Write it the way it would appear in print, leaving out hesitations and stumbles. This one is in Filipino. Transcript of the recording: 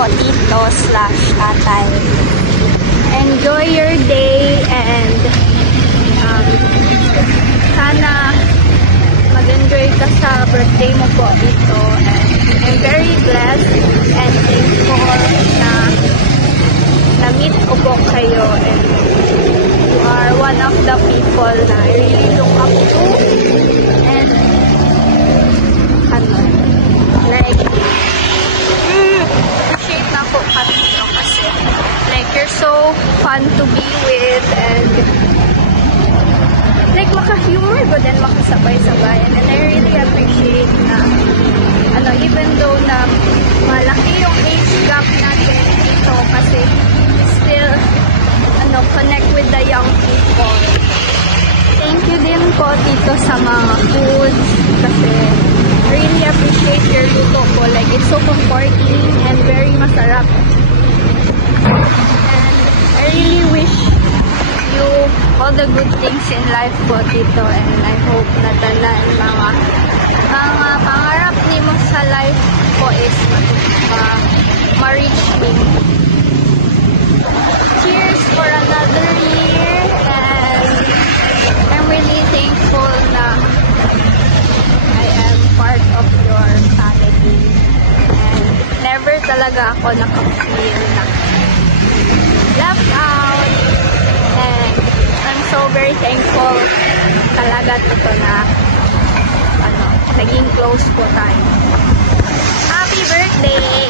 po, tito slash tatay. Enjoy your day and sana mag-enjoy ka sa birthday mo po dito. And I'm very blessed and thankful na na-meet ko po kayo, and you are one of the people na I really look up to, and like appreciate na po kami dito kasi like you're so fun to be with, and like maka-humor ko din, makasabay-sabay, and then I really appreciate na even though na malaki yung age gap natin dito kasi still connect with the young people. Thank you din po dito sa mga foods kasi really appreciate your luto po. Like it's so comforting and very masarap. And I really wish you all the good things in life po dito, and I hope na tanan mga pangarap nimo sa life po is ma-reach me. Cheers for another year, and I'm really thankful na I am part of your family, and never talaga ako nakafeel na left out, and I'm so very thankful talaga dito na naging close po tayo. Happy birthday!